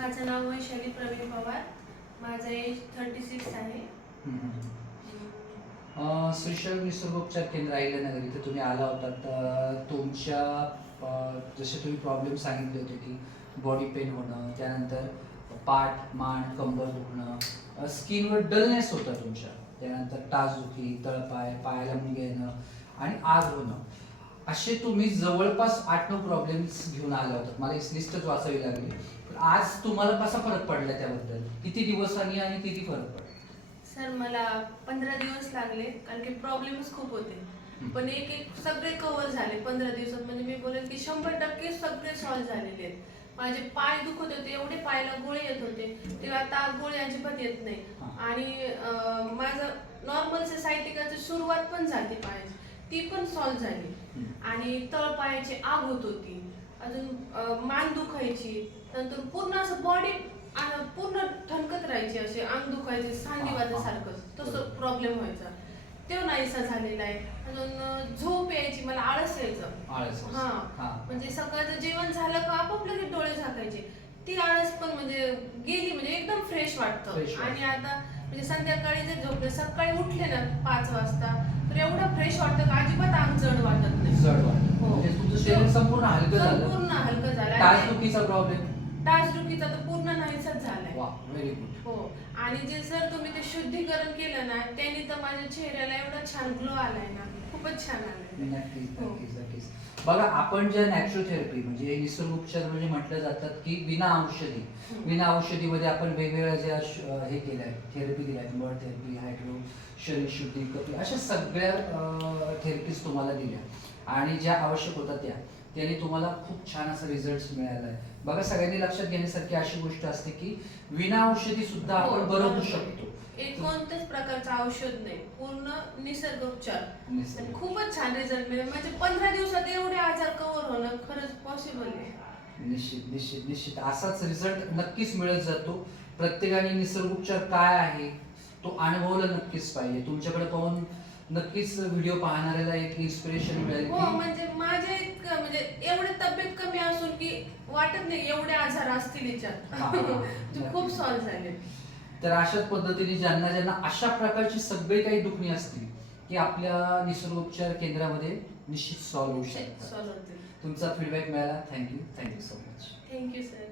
माझं नाव वैशाली प्रवीण पवार. माझं एज 36 आहे. श्रीशैल निसर्गोपचार केंद्र अहिल्यानगर इथे तुम्ही आला होता. तर तुमच्या जसे तुम्ही प्रॉब्लेम सांगितले होते की बॉडी पेन होणं, त्यानंतर पाठ मान कंबर दुखणं, स्किनवर डलनेस होता तुमच्या, त्यानंतर टाचदुखी, तळपाय, पायाला मुंग्या येणं आणि आग होणं, असे तुम्ही जवळपास 8-9 प्रॉब्लेम्स घेऊन आला होता. मला एक लिस्टच वाचावी लागली. पण आज तुम्हाला कसा फरक पडला, त्याबद्दल किती दिवसांनी आणि किती फरक पडला? सर मला 15 दिवस लागले, कारण की प्रॉब्लेम्स खूप होते. पण एक एक सगळे कव्हर झाले 15 दिवसात. म्हणजे मी बोलेन की 100% सगळे सॉल्व्ह झालेले आहेत. माझे पाय दुखत होते, एवढे पायाला गोळे येत होते, ते आता गोळे अजिबात येत नाही. आणि माझं नॉर्मल सायटिकाची सुरुवात पण झाली पायाची, ती पण सॉल्व्ह झाली. आणि तळपायाची आग होत होती, अजून मान दुखायची, नंतर पूर्ण असं बॉडी पूर्ण ठणकत राहायची, असे अंग दुखायचे, सांधीवातासारखं तसं प्रॉब्लेम व्हायचा. तो नाहीसा झालेला आहे. अजून झोप यायची, मला आळस यायचं. म्हणजे सकाळचं जेवण झालं का आपोआप लगेच डोळे झाकायचे. ती आळस पण म्हणजे गेली, म्हणजे एकदम फ्रेश वाटतं. आणि आता म्हणजे संध्याकाळी जर झोपले, सकाळी उठले ना 5 वाजता, तर एवढं फ्रेश वाटतं की अजिबात अंग जड वाटत नाही. म्हणजे तुमचं शरीर संपूर्ण हलकं झालं. संपूर्ण हलकं झालं. टाचदुखीचा प्रॉब्लेम, टाचदुखीचा तर पूर्ण नाहीसाच झालाय. वाह, व्हेरी गुड. हो. आणि जे सर तुम्ही ते शुद्धीकरण केलं ना, त्यांनी तर माझ्या चेहऱ्याला एवढा छान ग्लो आलाय ना, खूपच छान आलाय. नक्कीच. बघा, आपण ज्या नॅचरोथेरपी म्हणजे निसर्गोपचार म्हणजे म्हटलं जातात की विना औषधीमध्ये आपण वेगवेगळ्या ज्या हे केल्या आहेत, थेरपी दिल्या आहेत, मड थेरपी, हायड्रो, शरीर शुद्धी, कपी, अशा सगळ्या थेरपीज तुम्हाला दिल्या आणि ज्या आवश्यक होत्या त्याने तुम्हाला खूप छान असा रिझल्ट मिळाला आहे. बघा, सगळ्यांनी लक्षात घेण्यासारखी अशी गोष्ट असते की विना औषधी सुद्धा आपण बरं होऊ शकतो. एक कोणत्याच प्रकारचं औषध नाही, पूर्ण निसर्गोपचार. खूपच छान रिझल्ट मिळेल. म्हणजे 15 दिवसात एवढे आजार कव्हर होणं खरंच पॉसिबल आहे. निश्चित असाच रिझल्ट नक्कीच मिळत जातो. प्रत्येकाने निसर्गोपचार काय आहे तो अनुभवला नक्कीच पाहिजे. तुमच्याकडे पाहून नक्कीच व्हिडिओ पाहणाऱ्याला एक इन्स्पिरेशन मिळेल. हो, म्हणजे माझे म्हणजे एवढे तब्येत कमी असून की वाटत नाही एवढे आजार असतील याच्यात. खूप सॉल्व्ह झाले. तर अशाच पद्धतीने ज्यांना अशा प्रकारची सगळे काही दुखणी असतील की आपल्या निसर्गोपचार केंद्रामध्ये निश्चित सॉल्व्ह होऊ शकतात. सॉल्व्ह होतील. तुमचा फीडबॅक मिळाला, thank you so much. Thank you sir.